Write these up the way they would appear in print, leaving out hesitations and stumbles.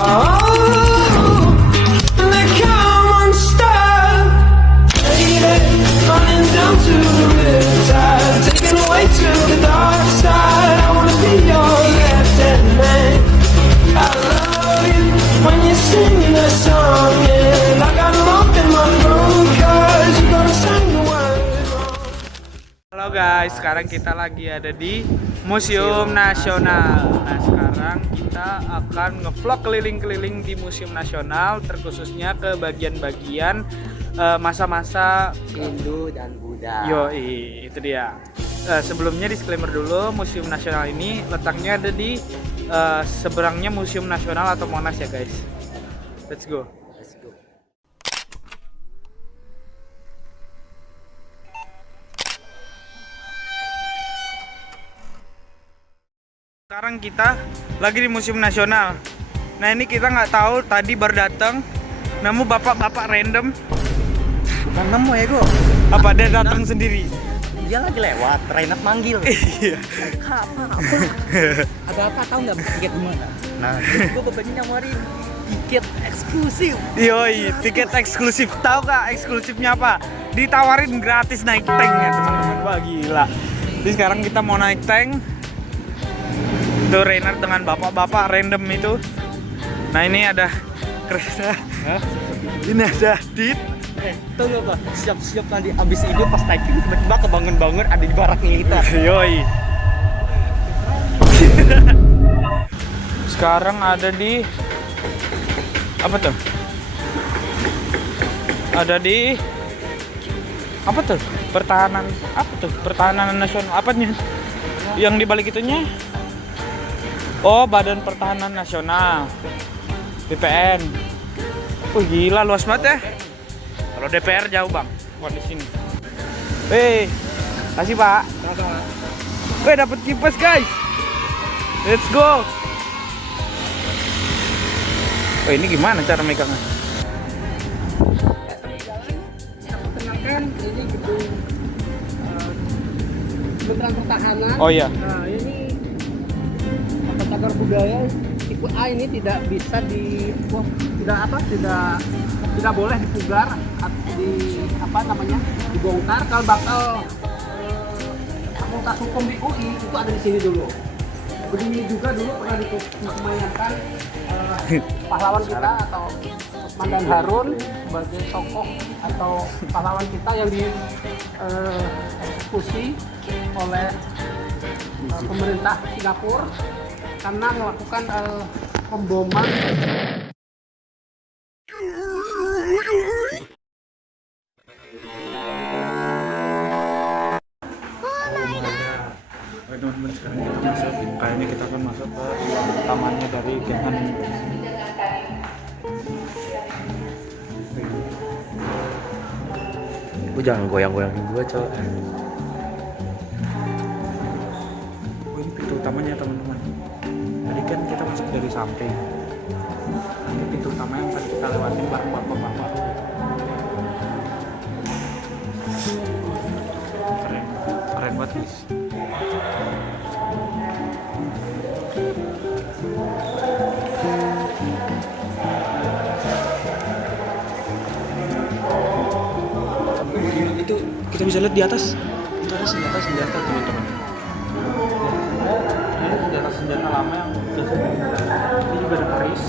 Oh, they come unstuck, running down to the riptide, taken away to the dark side. I wanna be your left-hand man. I love you when you sing that song, and I got locked in my room 'cause you're gonna sing the words wrong. Halo guys, sekarang kita lagi ada di Museum Nasional. Nah, sekarang kita akan ngevlog keliling-keliling di Museum Nasional, terkhususnya ke bagian-bagian masa-masa Hindu dan Buddha. Yoi, itu dia. Sebelumnya disclaimer dulu, Museum Nasional ini letaknya ada di seberangnya Museum Nasional atau Monas ya guys. Let's go. Let's go. Sekarang kita lagi di Museum Nasional. Nah ini kita nggak tahu, tadi baru datang, nemu bapak-bapak random. Bukan nemu ya gua. Apa dia datang sendiri? Dia lagi lewat, Renat manggil. Iya. Apa? Ada apa tahu nggak tiket di mana? Nah, gua bapaknya nawarin tiket eksklusif. Yoi, tiket eksklusif. Tahu nggak eksklusifnya apa? Ditawarin gratis naik tank ya teman-teman. Wah gila. Jadi sekarang kita mau naik tank. Tuh Reynard dengan bapak-bapak random itu. Nah ini ada kereta. Ini ada Dit. Tahu nggak apa? Siap-siap nanti abis ini pas naik tiba-tiba kebangun-bangun ada di barak militer. Yoi. Sekarang ada di apa tuh? Ada di apa tuh? Pertahanan apa tuh? Pertahanan nasional apanya? Yang di balik itunya? Oh, Badan Pertahanan Nasional. BPN. Oh gila luas banget ya. Kalau DPR jauh bang, buat di sini. Kasih Pak. Dapat kipas guys. Let's go. Oh ini gimana cara megangnya? Kenalkan ini gedung Kementerian Pertahanan. Oh iya. Nah ini cagar budaya tipe A ini tidak bisa tidak boleh dipugar atau dibongkar. Kalau bakal fakultas hukum di UI itu ada di sini dulu. Begini juga dulu pernah dimayangkan pahlawan kita atau Usman dan Harun sebagai tokoh atau pahlawan kita yang dieksekusi oleh pemerintah Singapura karena melakukan pemboman. Teman-teman sekarang kita masuk, kayaknya kita akan masuk ke tamannya dari Genhan. Gua jangan goyang-goyangin gua, Cok. Oh, ini pintu utamanya teman-teman. Tadi kan kita masuk dari samping. Ini pintu utama yang tadi kita lewatin bareng bapak-bapak. Keren banget guys. Itu kita bisa lihat di atas. Itu ada senjata teman-teman. Ini senjata lama yang ini juga ada keris.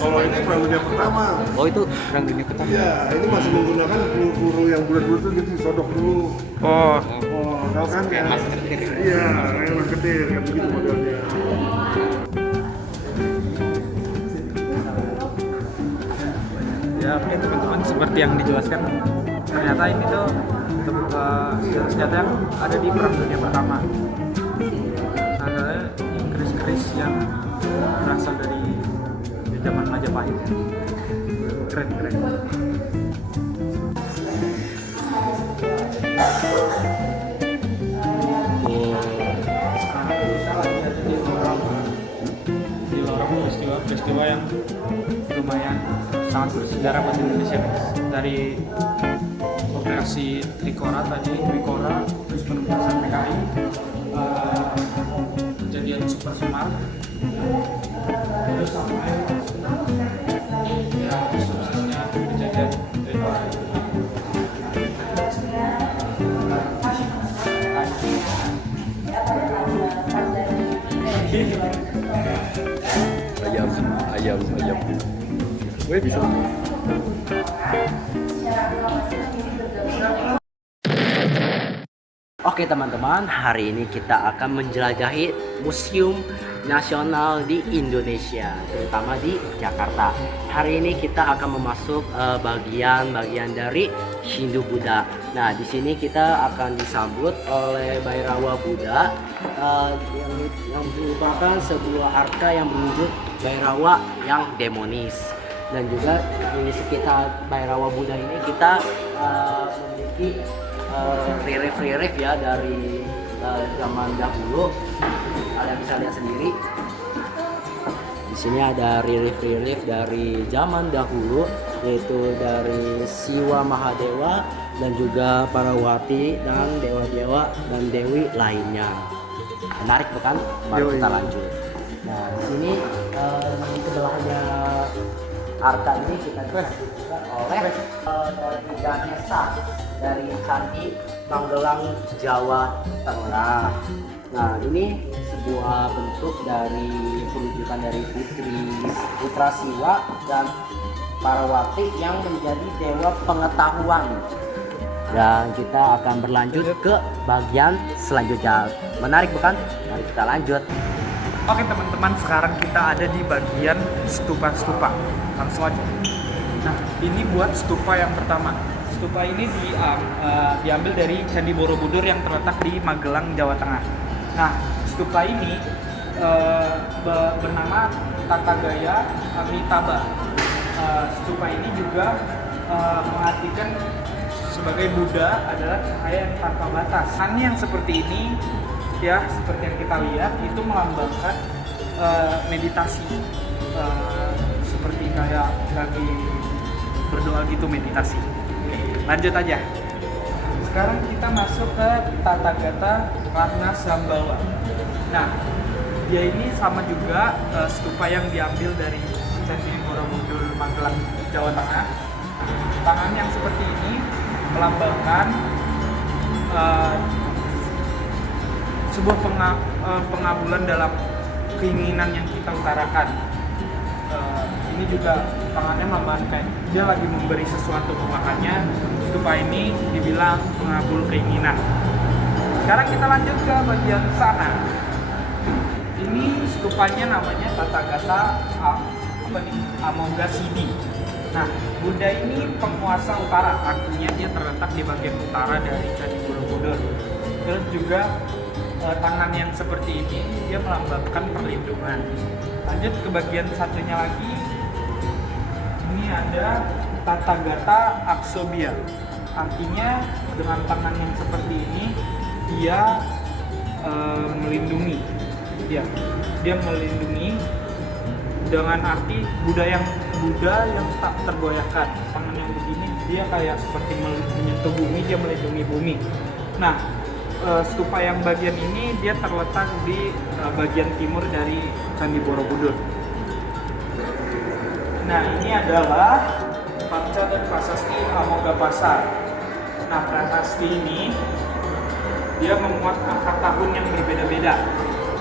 Kalau ini perang dunia pertama. Oh itu perang dunia pertama. Iya, ini masih menggunakan peluru yang bulat-bulat itu gitu disodok dulu. Oh, Tahu kan ya? Iya, kayak masketir kan begitu modelnya. ya oke teman-teman, seperti yang dijelaskan, ternyata ini tuh senjata yang ada di perang dunia pertama. Ada keris-keris yang berasal dari zaman Majapahit. Keren. Sekarang kita lagi ada di lorong peristiwa yang lumayan sangat bersejarah buat Indonesia guys. Dari operasi Trikora tadi, terus penuntasan PKI, personal terus sampai ya suksesnya kejadian ayam. Gue bisa. Oke teman-teman, hari ini kita akan menjelajahi museum nasional di Indonesia, terutama di Jakarta. Hari ini kita akan memasuk bagian-bagian dari Hindu Buddha. Nah, di sini kita akan disambut oleh Bhairawa Buddha yang merupakan sebuah arca yang berwujud Bhairawa yang demonis. Dan juga di sekitar Bhairawa Buddha ini kita memiliki relief ya dari zaman dahulu. Kalian bisa lihat sendiri. Di sini ada relief dari zaman dahulu, yaitu dari Siwa Mahadewa dan juga Parawati dan dewa-dewa dan dewi lainnya. Menarik bukan? Mari kita lanjut. Nah, di sini di sebelahnya arca ini kita disaksikan oleh Ganesha dari Candi Magelang, Jawa Tengah. Nah, ini sebuah bentuk dari perwujudan dari putra Siwa dan Parawati yang menjadi dewa pengetahuan. Dan kita akan berlanjut ke bagian selanjutnya. Menarik bukan? Mari kita lanjut. Oke teman-teman, sekarang kita ada di bagian stupa-stupa. Langsung aja. Nah, ini buat stupa yang pertama. Stupa ini diambil dari Candi Borobudur yang terletak di Magelang, Jawa Tengah. Nah, stupa ini bernama Tatagaya Amitabha. Stupa ini juga mengartikan sebagai Buddha adalah cahaya yang tanpa batas. Ini yang seperti ini, ya seperti yang kita lihat itu melambangkan meditasi, seperti kayak lagi berdoa gitu, meditasi. Lanjut aja. Sekarang kita masuk ke Tathagata Ratnasambhava. Nah, dia ini sama juga stupa yang diambil dari Candi Borobudur Magelang, Jawa Tengah. Tangan yang seperti ini melambangkan sebuah pengabulan dalam keinginan yang kita utarakan. Ini juga tangannya melambangkan dia lagi memberi sesuatu, makanya stupa ini dibilang pengabul keinginan. Sekarang kita lanjut ke bagian sana. Ini stupanya namanya Tathagata Amoghasiddhi. Nah, Buddha ini penguasa utara, artinya dia terletak di bagian utara dari Candi Borobudur. Terus juga tangan yang seperti ini dia melambangkan perlindungan. Lanjut ke bagian satunya lagi. Ini ada Tathagata Aksobhya. Artinya dengan tangan yang seperti ini dia melindungi. Dia melindungi dengan arti Buddha yang tak tergoyahkan. Tangan yang begini dia kayak seperti menyentuh bumi, dia melindungi bumi. Nah, stupa yang bagian ini dia terletak di bagian timur dari Candi Borobudur. Nah, ini adalah Panca dan Prasasti Amoghapasa. Nah, prasasti ini dia memuat angka tahun yang berbeda-beda.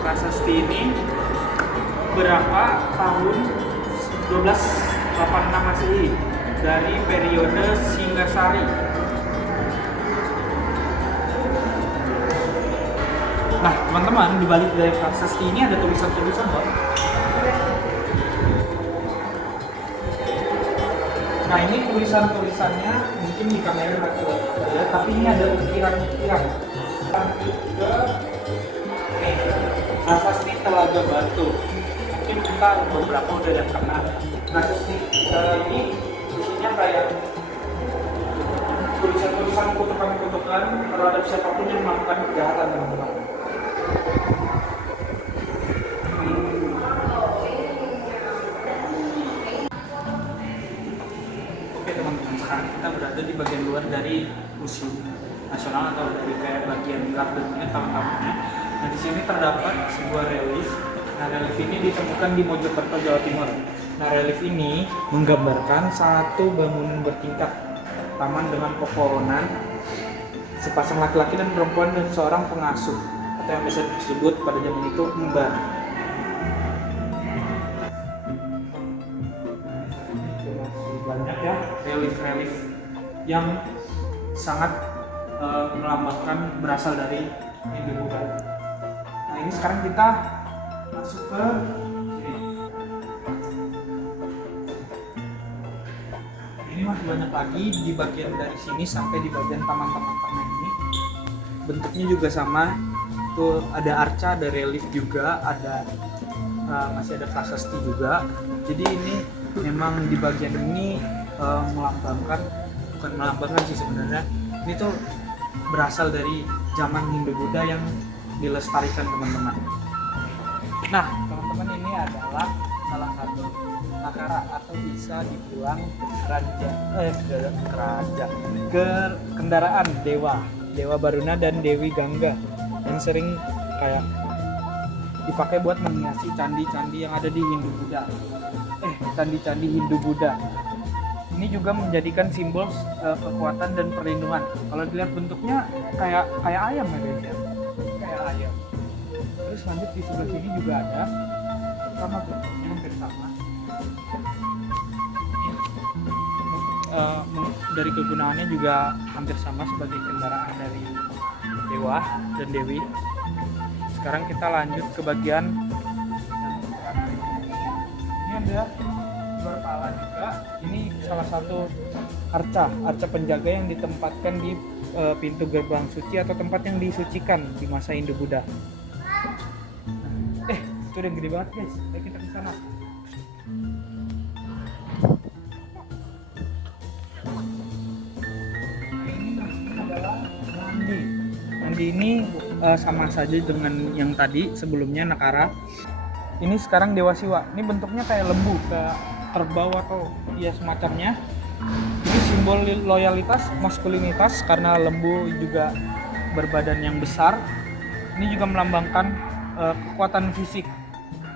Prasasti ini berapa tahun 1286 Masehi dari periode Singasari. Nah, teman-teman, di balik dari prasasti ini ada tulisan-tulisan, Bang. Nah, ini tulisan-tulisannya mungkin di kamera nggak terlihat, tapi ini ada ukiran-ukiran. Prasasti Telaga Batu. Mungkin kita beberapa udah ada kenal. Prasasti ini isinya kayak tulisan-tulisan kutukan-kutukan terhadap siapapun yang melakukan kejahatan, teman-teman. Oke teman-teman, sekarang kita berada di bagian luar dari museum nasional atau dari kayak bagian gardennya, taman-tamannya. Nah, di sini terdapat sebuah relief Nah, relief ini ditemukan di Mojokerto, Jawa Timur. Nah, relief ini menggambarkan satu bangunan bertingkat, taman dengan pepohonan, sepasang laki-laki dan perempuan dan seorang pengasuh atau yang bisa disebut pada zaman itu embar. Banyak ya relief-relief yang sangat melambangkan berasal dari Hindu-Buddha. Nah, ini sekarang kita masuk ke sini. Ini masih banyak lagi di bagian dari sini sampai di bagian taman-taman tengah ini. Bentuknya juga sama. Tuh ada arca, ada relief juga, ada masih ada prasasti juga. Jadi ini memang di bagian ini bukan melambangkan sih sebenarnya. Ini tuh berasal dari zaman Hindu-Buddha yang dilestarikan teman-teman. Nah, teman-teman, ini adalah salah satu nakara atau bisa dibilang kendaraan Dewa Baruna dan Dewi Gangga yang sering kayak dipakai buat menghiasi candi-candi yang ada di Hindu-Buddha. Candi-candi Hindu-Buddha. Ini juga menjadikan simbol kekuatan dan perlindungan. Kalau dilihat bentuknya kayak ayam ya guys ya. Kayak ayam. Terus lanjut di sebelah sini juga ada sama bentuknya hampir sama. Dari kegunaannya juga hampir sama sebagai kendaraan dari dewa dan dewi. Sekarang kita lanjut ke bagian ini ada berpala juga. Ini salah satu arca penjaga yang ditempatkan di pintu gerbang suci atau tempat yang disucikan di masa Hindu-Buddha. Itu udah gede banget guys. Ayo kita ke sana. Ini adalah Nandi. Nandi ini sama saja dengan yang tadi sebelumnya nakara. Ini sekarang Dewa Siwa. Ini bentuknya kayak lembu, kayak kerbau atau ya semacamnya. Ini simbol loyalitas, maskulinitas karena lembu juga berbadan yang besar. Ini juga melambangkan kekuatan fisik.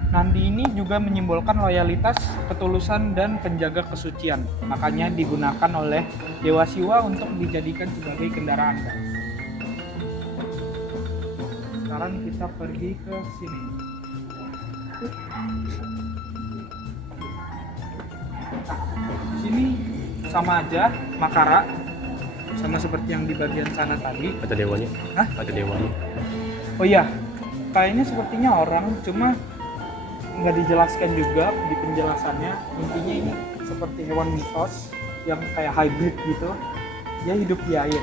Nandi ini juga menyimbolkan loyalitas, ketulusan dan penjaga kesucian. Makanya digunakan oleh Dewa Siwa untuk dijadikan sebagai kendaraan, guys. Sekarang kita pergi ke sini. Di sini sama aja makara, sama seperti yang di bagian sana tadi. Ada dewanya? Hah? Ada dewanya? Oh iya, kayaknya sepertinya orang, cuma nggak dijelaskan juga di penjelasannya. Intinya ini seperti hewan mitos yang kayak hybrid gitu. Dia hidup di air,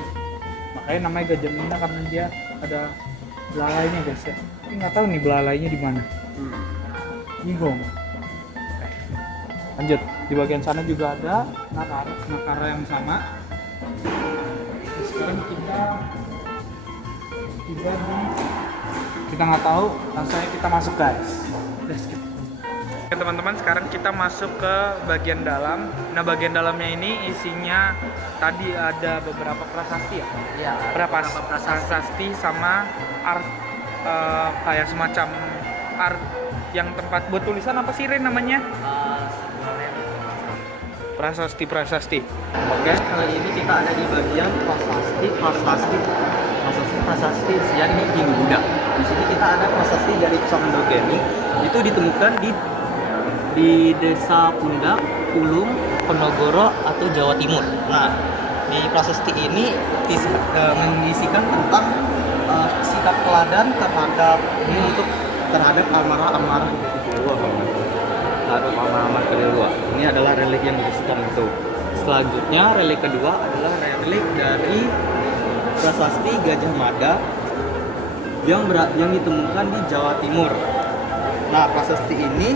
makanya namanya Gajah Mina karena dia ada belalainya guys ya. Tapi nggak tahu nih belalainya di mana. Bingung. Lanjut, di bagian sana juga ada nakara yang sama. Sekarang kita nggak tahu, rasanya kita masuk guys. Oke teman-teman, sekarang kita masuk ke bagian dalam. Nah, bagian dalamnya ini isinya tadi ada beberapa prasasti ya? Iya, Berapa prasasti sama art kayak semacam art yang tempat buat tulisan apa sih Ren namanya? Prasasti. Oke, kali ini kita ada di bagian prasasti yang ini Hindu-Buddha. Di sini kita ada prasasti dari Condogeni. Itu ditemukan di Desa Pundak, Ulung, Ponorogo atau Jawa Timur. Nah, di prasasti ini mengisikan tentang sikap teladan terhadap amarah kedua. Ini adalah relik yang diisikan itu. Selanjutnya relik kedua adalah relik dari prasasti Gajah Mada yang ditemukan di Jawa Timur. Nah, prasasti ini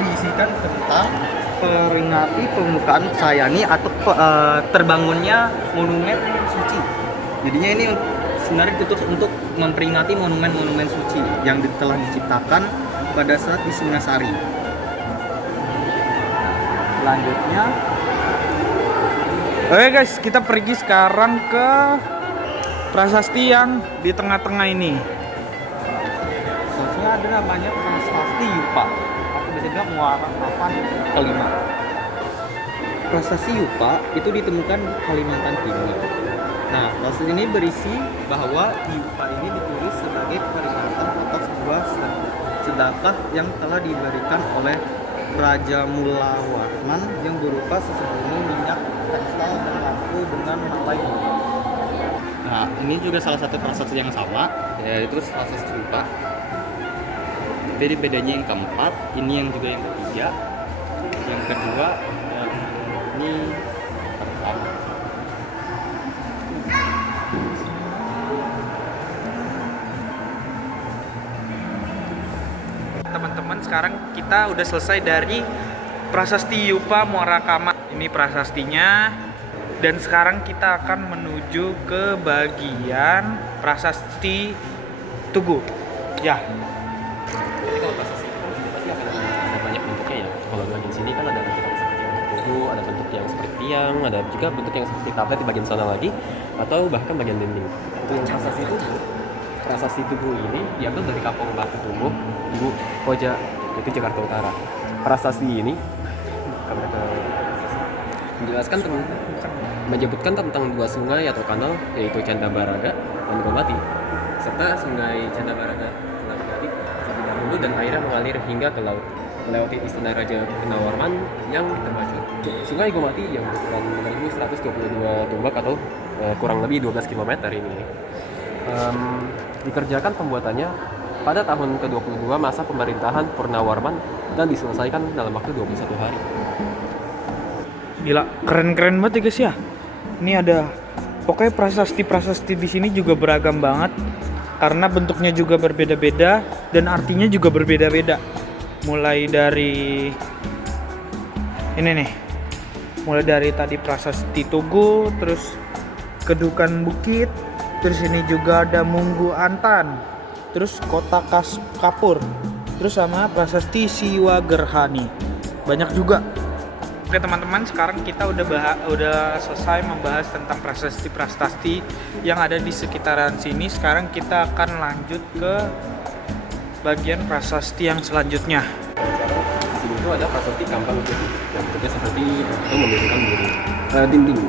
diisikan tentang peringati pembukaan Sayani atau terbangunnya monumen suci. Jadinya ini sebenarnya ditutup untuk memperingati monumen-monumen suci yang telah diciptakan pada saat di Singasari. Selanjutnya, Oke guys, kita pergi sekarang ke prasasti yang di tengah-tengah ini. ada namanya prasasti Yupa atau bisa bilang muara papan kelima. Prasasti Yupa itu ditemukan di Kalimantan Timur. Nah, prasasti ini berisi bahwa Yupa ini ditulis sebagai peringatan atas sebuah sedekah yang telah diberikan oleh Raja Mula Warman yang berupa sesebuah minyak tekstil dan lampu dengan malai. Nah, ini juga salah satu prasasti yang sama, yaitu prasasti Yupa. Jadi bedanya yang keempat, ini yang juga yang ketiga, yang kedua, yang ini pertama. Teman-teman, sekarang kita udah selesai dari prasasti Yupa Muara Kama. Ini prasastinya. Dan sekarang kita akan menuju ke bagian prasasti Tugu. Ya. Jadi kalau prasasti itu pasti akan ada banyak bentuknya ya. Kalau di bagian sini kan ada bentuk yang seperti tugu, ada bentuk yang seperti tiang, ada juga bentuk yang seperti tablet di bagian sana lagi, atau bahkan bagian dinding. Untuk yang prasasti tugu ini diambil dari Kampung Batu Tugu, Tugu Koja, itu Jakarta Utara. Prasasti ini menjelaskan menyebutkan tentang dua sungai atau kanal, yaitu Canda Baraga dan Gomati, serta sungai Canda Baraga telah terjadi terlebih dahulu dan airnya mengalir hingga ke laut, melewati istana Raja Kenawarman yang termasyhur. Sungai Gomati yang berukuran 1.122 tombak atau kurang lebih 12 km ini dikerjakan pembuatannya pada tahun ke-22 masa pemerintahan Purnawarman dan diselesaikan dalam waktu 21 hari. Gila, keren-keren banget ya guys ya. Ini ada pokoknya prasasti-prasasti di sini juga beragam banget karena bentuknya juga berbeda-beda dan artinya juga berbeda-beda. Mulai dari ini nih. Mulai dari tadi prasasti Tugu, terus Kedukan Bukit, terus ini juga ada Munggu Antan, terus Kota Kapur, terus sama prasasti Siwa Gerhani. Banyak juga. Oke teman-teman, sekarang kita udah selesai membahas tentang prasasti-prasasti yang ada di sekitaran sini. Sekarang kita akan lanjut ke bagian prasasti yang selanjutnya. Di sini itu ada prasasti Kampang Putih yang bentuknya seperti itu mendirikan dinding.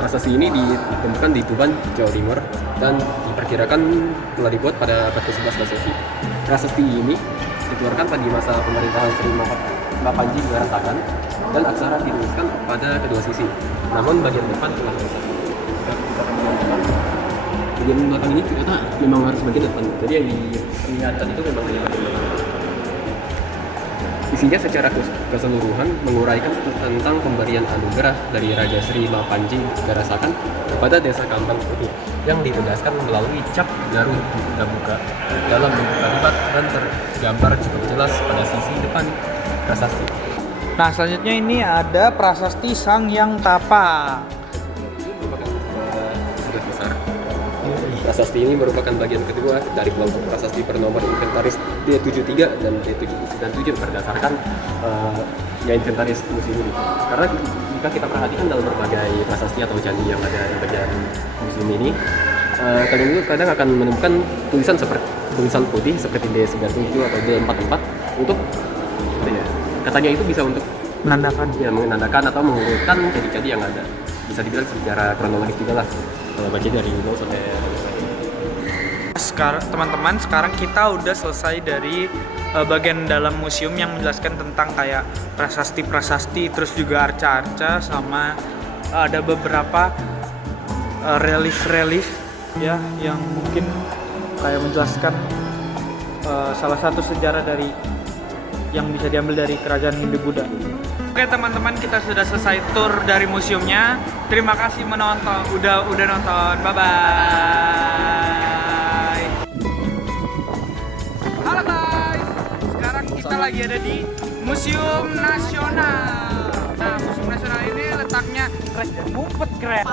Prasasti ini ditemukan di Tuban, Jawa Timur dan diperkirakan telah dibuat pada abad ke-11 Masehi. Prasasti ini dikeluarkan pada masa pemerintahan Sri Mapanji Berantakan dan aksara dituliskan pada kedua sisi. Namun bagian depan telah rusak. Bagian belakang ini ternyata memang harus bagian depan. Jadi yang diperlihatkan itu memang bagian depan. Isinya secara keseluruhan menguraikan tentang pemberian anugerah dari Raja Sri Mapanji Garasakan kepada Desa Kampang Putih yang ditegaskan melalui cap Garut buka dalam bentuk kalimat dan tergambar cukup jelas pada sisi depan prasasti. Nah selanjutnya ini ada prasasti Sang Yang Tapa. Prasasti ini merupakan bagian kedua dari kelompok prasasti bernomor inventaris D73 dan D97 berdasarkan inventaris museum ini. Karena jika kita perhatikan dalam berbagai prasasti atau candi yang ada di bagian museum ini, kalian itu kadang akan menemukan tulisan putih seperti D97 atau D44 untuk katanya itu bisa untuk menandakan atau mengurutkan candi-candi yang ada. Bisa dibilang secara kronologis juga lah kalau baca dari nol sampai. Sekarang teman-teman, sekarang kita udah selesai dari bagian dalam museum yang menjelaskan tentang kayak prasasti-prasasti, terus juga arca-arca, sama ada beberapa relief-relief ya yang mungkin kayak menjelaskan salah satu sejarah dari yang bisa diambil dari kerajaan Hindu-Buddha. Oke teman-teman, kita sudah selesai tour dari museumnya. Terima kasih menonton, udah nonton. Bye bye. Halo guys, sekarang kita lagi ada di Museum Nasional. Nah, Museum Nasional ini letaknya keren dan mumpet keren.